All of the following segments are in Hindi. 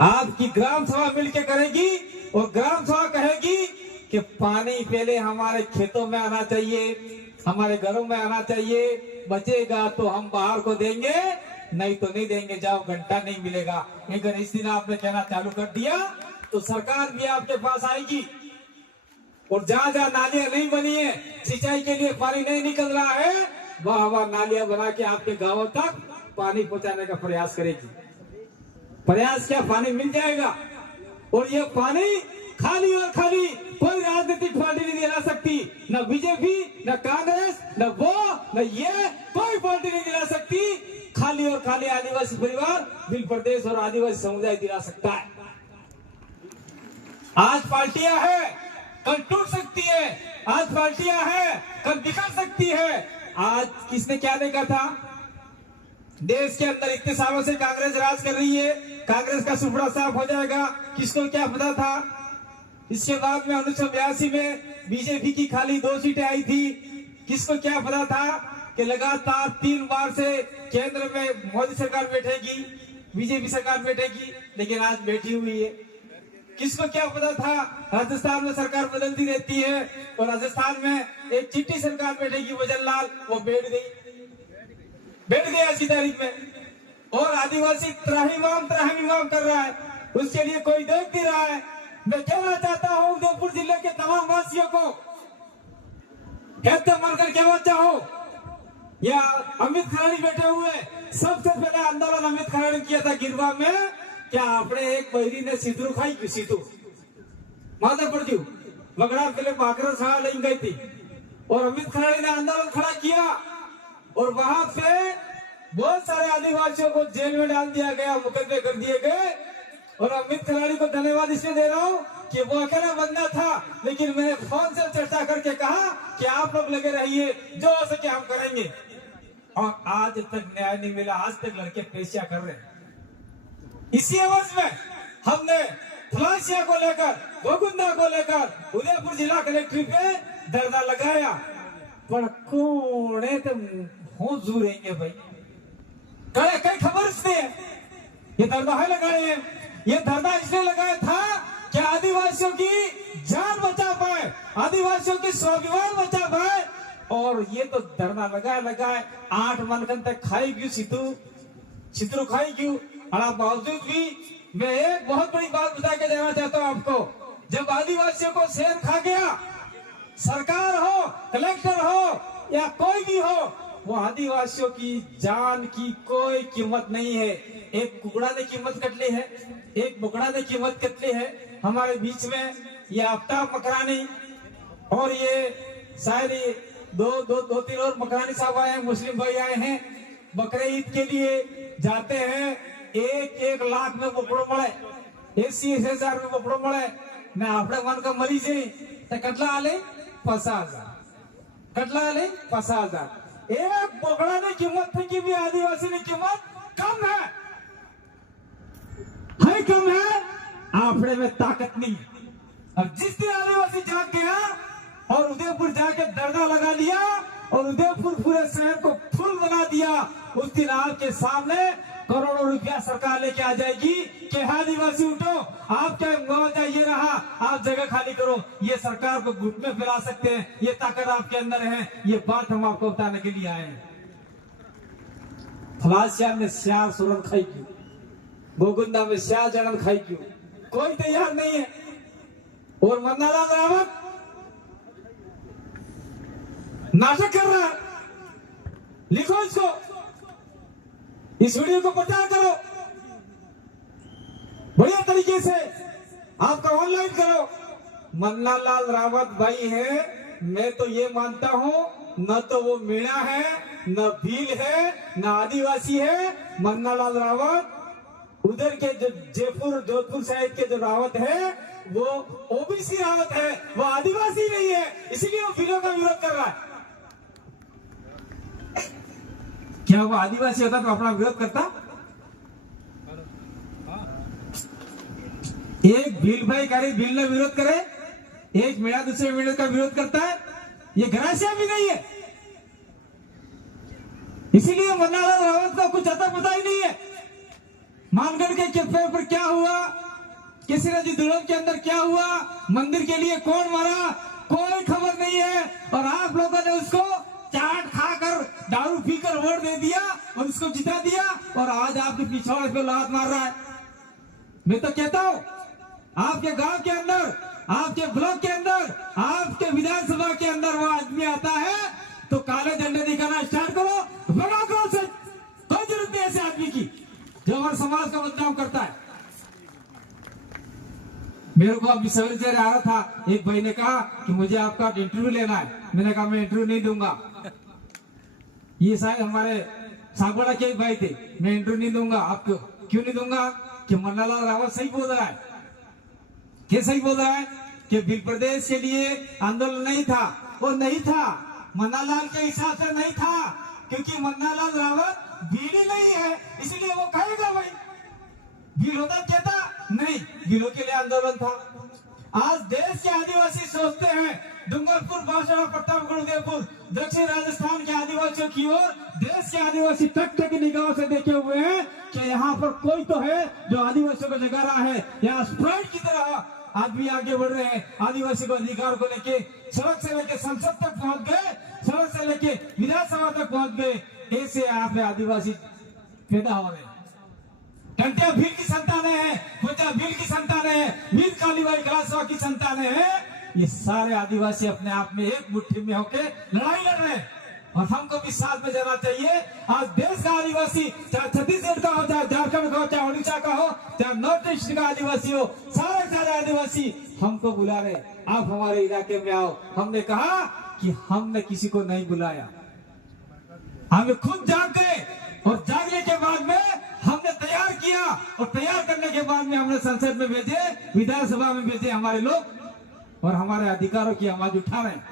आपकी ग्राम सभा मिलकर करेगी और ग्राम सभा कहेगी कि पानी पहले हमारे खेतों में आना चाहिए, हमारे घरों में आना चाहिए, बचेगा तो हम बाहर को देंगे, नहीं तो नहीं देंगे, जाओ घंटा नहीं मिलेगा। अगर इस दिन आपने कहना चालू कर दिया तो सरकार भी आपके पास आएगी और जहां जहां नालियां नहीं बनी है, सिंचाई के लिए पानी नहीं निकल रहा है, वहां नालियां बना के आपके गांवों तक पानी पहुंचाने का प्रयास करेगी। प्रयास क्या, पानी मिल जाएगा। और ये पानी खाली और खाली कोई राजनीतिक पार्टी नहीं दिला सकती, न बीजेपी, न कांग्रेस, न वो, न ये कोई पार्टी नहीं दिला सकती। खाली और खाली आदिवासी परिवार, भिल प्रदेश और आदिवासी समुदाय दिला सकता है। आज पार्टियां हैं, कल टूट सकती है, आज पार्टियां हैं, कल बिखर सकती है। आज किसने क्या देखा था? देश के अंदर इतने सालों से कांग्रेस राज कर रही है, कांग्रेस का सुपड़ा साफ हो जाएगा, किसको क्या पता था? इसके बाद में 1982 में बीजेपी की खाली 2 सीटें आई थी, किसको क्या पता था कि लगातार 3 बार से केंद्र में मोदी सरकार बैठेगी, बीजेपी सरकार बैठेगी, लेकिन आज बैठी हुई है। किसको क्या पता था राजस्थान में सरकार बदलती रहती है और राजस्थान में एक चिट्ठी सरकार बैठेगी वजनलाल, वो बैठ गई आज की तारीख में। और आदिवासी त्राहिमाम कर रहा है, उसके लिए कोई देख नहीं रहा है। मैं कहना चाहता हूँ उदयपुर जिले के तमाम वासियों को, कहते मरकर कहना चाहूँ, या अमित खराड़ी बैठे हुए, सबसे पहले आंदोलन अमित खराड़ी ने किया था गिरवा में। क्या आपने एक बहरी ने सिद्धरू खाई क्यों? सीतू माधवपुर जी बगड़ा फिल्म बाकरा छाड़ा ले गई थी और अमित खराड़ी ने आंदोलन खड़ा किया और वहां पे बहुत सारे आदिवासियों को जेल में डाल दिया गया, मुकदमे कर दिए गए। और अमित खराड़ी को धन्यवाद इसलिए दे रहा हूँ कि वो अकेला बंदा था, लेकिन मैंने फोन से चर्चा करके कहा कि आप लोग लगे रहिए, जो हो सके हम करेंगे। और आज तक न्याय नहीं मिला, आज तक लड़के पेशिया कर रहे हैं। इसी अवध में हमने थलासिया को लेकर, गोगुंदा को लेकर उदयपुर जिला कलेक्ट्रेट पे धरना लगाया, पर कोने तो हो जुरेंगे भाई, कड़े कई खबर से ये धरना है लगाए हैं। ये धरना इसलिए लगाया था कि आदिवासियों की जान बचा पाए, आदिवासियों की स्वाभिमान बचा पाए। और ये तो धरना लगाए 8 मनखन तक खाई क्यों सिद्धरू खाई क्यों? और बावजूद भी मैं एक बहुत बड़ी बात बता के जाना चाहता हूँ आपको, जब आदिवासियों को शेर खा गया, सरकार हो, कलेक्टर हो या कोई भी हो, वो आदिवासियों की जान की कोई कीमत नहीं है। एक कुकड़ा ने कीमत कट ली है, एक बुकड़ा ने कीमत कट ली है। हमारे बीच में ये आफ्ताब मकरानी और ये शायद दो तीन और मकरानी साहब आए हैं, मुस्लिम भाई आए हैं, बकरे ईद के लिए जाते हैं। 1 लाख में बकड़ो મળે, 80,000 में बकड़ो મળે ने આપણે मन का मरी जाए तो कटला आले 50,000, कटला आले 50,000। एक बकड़ा ने कीमत थी कि भी आदिवासी ने कीमत कम है कम है, आपने में ताकत नहीं। अब जिस दिन आदिवासी जाग गया और उदयपुर जाके धरना लगा लिया और उदयपुर पूरे शहर को फुल बना दिया, उस दिन आपके सामने करोड़ों रुपया सरकार लेके आ जाएगी कि आदिवासी उठो, आपका मुआवजा ये रहा, आप जगह खाली करो। ये सरकार को घुट में फैला सकते हैं, ये ताकत आपके अंदर है। ये बात हम आपको बताने के लिए आए हैं। थलासिया में स्याह सुरन खाई क्यों, गोगुंदा में स्याह जड़न खाई क्यों? कोई तैयार नहीं है। और मन्नालाल रावत नाटक कर रहा है, लिखो इसको, इस वीडियो को प्रचार करो, बढ़िया तरीके से आपका ऑनलाइन करो। मन्नालाल रावत भाई है, मैं तो ये मानता हूं, न तो वो मीणा है, न भील है, न आदिवासी है। मन्नालाल रावत उधर के जो जोधपुर साइड के जो रावत है वो ओबीसी रावत है, वो आदिवासी नहीं है, इसलिए वो भीलों का विरोध कर रहा है। क्या वो आदिवासी होता तो अपना विरोध करता? एक भील भाई करे, भील ने विरोध करे, एक मेरा दूसरे मेरे का विरोध करता है, ये घरासिया भी नहीं है। इसीलिए मन्नालाल रावत का कुछ अता पता ही नहीं है। मानगढ़ के पेड़ पर क्या हुआ, किसी दुर्लभ के अंदर क्या हुआ, मंदिर के लिए कौन मरा, कोई खबर नहीं है। और आप लोगों ने उसको चाट खाकर दारू पीकर वोट दे दिया और उसको जिता दिया, और आज आपके पिछवाड़े पे लात मार रहा है। मैं तो कहता हूं आपके गांव के अंदर, आपके ब्लॉक के अंदर, आपके विधानसभा के अंदर वो आदमी आता है तो काले झंडे दिखाना स्टार्ट करो, भगा करो से। कोई जरूरत नहीं ऐसे आदमी की जो हमारे समाज का बदनाम करता है। मेरे को अभी सवेरे से आ रहा था, एक भाई ने कहा कि मुझे आपका इंटरव्यू लेना है। मैंने कहा मैं इंटरव्यू नहीं दूंगा। ये शायद हमारे सागवाड़ा के भाई थे। मैं इंटरव्यू नहीं दूंगा। आपको क्यों नहीं दूंगा कि मन्नालाल रावत सही बोल रहा है। क्या सही बोल रहा है कि बिल प्रदेश के लिए आंदोलन नहीं था, वो नहीं था, मन्नालाल के हिसाब से नहीं था, क्योंकि मन्नालाल रावत बिल ही नहीं है, इसलिए वो कहेगा भाई बिल होता कहता नहीं, बिलों के लिए आंदोलन था। आज देश के आदिवासी सोचते हैं डूंगरपुर, बांसवाड़ा, प्रतापगढ़, उदयपुर, दक्षिण राजस्थान के आदिवासियों की ओर देश के आदिवासी टक की निगाहों से देखे हुए हैं कि यहाँ पर कोई तो है जो आदिवासियों को जगा रहा है। यहाँ स्प्राइट की तरह आदमी आगे बढ़ रहे हैं। आदिवासी को अधिकार को लेके सड़क से लेके संसद तक पहुंच गए, सड़क से लेके विधानसभा तक पहुंच गए। ऐसे यहाँ पे आदिवासी पैदा हो रहे हैं। घंटिया भील की संतानें हैं, पूजा भील की संतानें हैं, वीर कालीबाई कलासवा की संतानें हैं। ये सारे आदिवासी अपने आप में एक मुट्ठी में होके लड़ाई लड़ रहे हैं, और हमको भी साथ में जाना चाहिए। आज देश का आदिवासी, चाहे छत्तीसगढ़ का हो, चाहे झारखंड का हो, चाहे उड़ीसा का हो, चाहे नॉर्थ ईस्ट का आदिवासी हो, सारे आदिवासी हमको बुला रहे, आप हमारे इलाके में आओ। हमने कहा कि हमने किसी को नहीं बुलाया, हमें खुद जाग गए, और जागने के बाद में हमने तैयार किया, और तैयार करने के बाद में हमने संसद में भेजे, विधानसभा में भेजे हमारे लोग, और हमारे अधिकारों की आवाज उठा रहे हैं।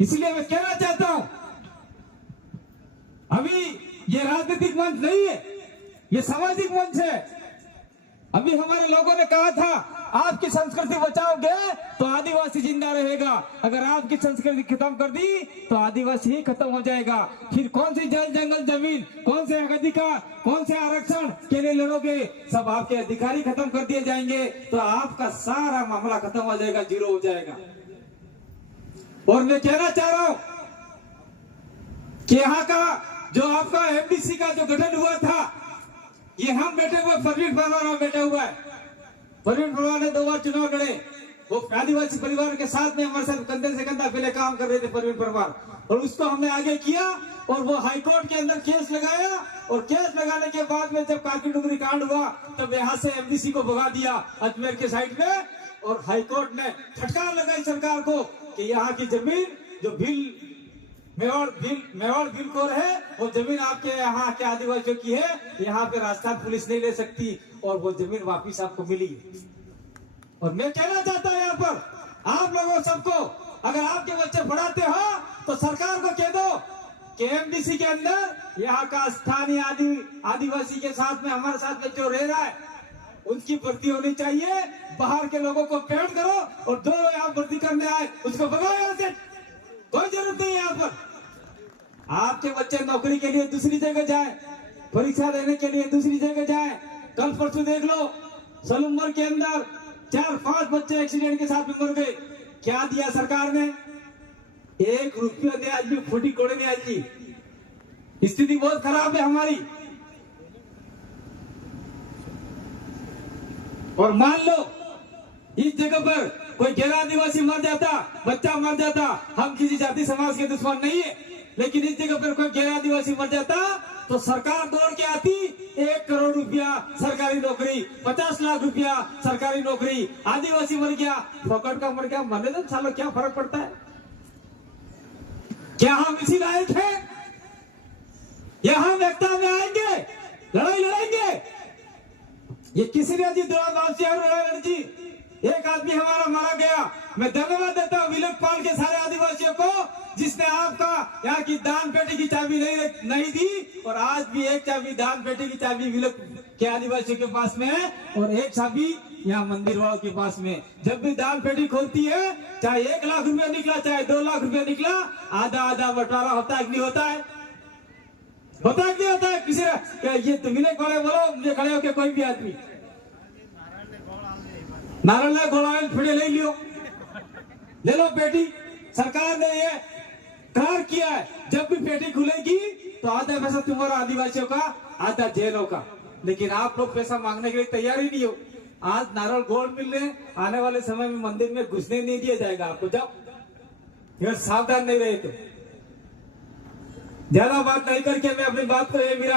इसलिए मैं कहना चाहता हूं, अभी ये राजनीतिक मंच नहीं है, ये सामाजिक मंच है। अभी हमारे लोगों ने कहा था आपकी संस्कृति बचाओगे तो आदिवासी जिंदा रहेगा, अगर आपकी संस्कृति खत्म कर दी तो आदिवासी ही खत्म हो जाएगा। फिर कौन सी जल जंगल जमीन, कौन से अधिकार, कौन से आरक्षण के लिए लड़ोगे, सब आपके अधिकारी खत्म कर दिए जाएंगे, तो आपका सारा मामला खत्म हो जाएगा, जीरो हो जाएगा। और मैं कहना चाह रहा हूं कि यहाँ का जो आपका एमडीसी का जो गठन हुआ था, ये हम बैठे हुए परवीन परमार बैठे हुआ है। परवीन परमार ने 2 बार चुनाव लड़े, वो आदिवासी परिवार के साथ में हमारे साथ कंधे से कंधा पहले काम कर रहे थे परवीन परमार, और उसको हमने आगे किया, और वो हाईकोर्ट के अंदर केस लगाया, और केस लगाने के बाद में जब काकी डुंगरी कांड हुआ तब यहाँ से एमडीसी को भगा दिया अजमेर के साइड में, और हाईकोर्ट ने फटकार लगाई सरकार को कि यहाँ की जमीन जो मेवाड़ बिल कोर है, वो जमीन आपके यहाँ के आदिवासियों की है, यहाँ पे राजस्थान पुलिस नहीं ले सकती, और वो जमीन वापिस आपको मिली। और मैं कहना चाहता हूँ यहाँ पर आप लोगों सबको, अगर आपके बच्चे पढ़ाते हो तो सरकार को कह दो कि एमडीसी के अंदर यहाँ का स्थानीय आदिवासी के साथ में, हमारे साथ में जो रह रहा है, उनकी भर्ती होनी चाहिए। बाहर के लोगों को पेड करो, और जो यहाँ भर्ती करने आए उसको भगाओ यहाँ से, कोई जरूरत नहीं है। यहाँ पर आपके बच्चे नौकरी के लिए दूसरी जगह जाए, परीक्षा देने के लिए दूसरी जगह जाए। कल परसों देख लो, सलूमर के अंदर 4-5 बच्चे एक्सीडेंट के साथ में मर गए। क्या दिया सरकार ने? 1 रुपया ने आज भी फूटी कोड़े ने आज जी। स्थिति बहुत खराब है हमारी। और मान लो इस जगह पर कोई गैर आदिवासी मर जाता, बच्चा मर जाता, हम किसी जाति समाज के दुश्मन नहीं है, लेकिन इस जगह पर कोई गैर आदिवासी मर जाता तो सरकार दौड़ के आती, 1 करोड़ रुपया सरकारी नौकरी, 50 लाख रुपया सरकारी नौकरी। आदिवासी मर गया, फोकट का मर गया, मरने दो सालों, क्या फर्क पड़ता है? क्या हम इसी लायक हैं? या हम एकता में आएंगे, लड़ाई लड़ेंगे? ये किसी ने जी लड़ जी, एक आदमी हमारा मारा गया। मैं धन्यवाद देता हूँ विलोकपाल के सारे आदिवासियों को, जिसने आपका यहाँ की दान पेटी की चाबी नहीं दी, और आज भी एक चाबी, दान पेटी की चाबी विलोक के आदिवासियों के पास में है, और एक चाबी यहाँ मंदिर वालों के पास में। जब भी दान पेटी खोलती है, चाहे 1 लाख रुपया निकला, चाहे 2 लाख रुपया निकला, आधा आधा बंटवारा होता है कि नहीं होता है? बता क्या होता है किसी क्या ये तुम्हें खड़े बोलो मुझे खड़े होके कोई भी आदमी नारायण गोलाल फिर ले लियो, ले लो पेटी। सरकार ने ये करार किया है जब भी पेटी खुलेगी तो आधा पैसा तुम्हारा आदिवासियों का आधा जेलों का। लेकिन आप लोग पैसा मांगने के लिए तैयार ही नहीं हो। आज नारियल गोल्ड मिल रहे, आने वाले समय में मंदिर में घुसने नहीं दिया जाएगा आपको। जब अगर सावधान नहीं रहे तो ज्यादा बात नहीं करके मैं अपनी बात को ये मेरा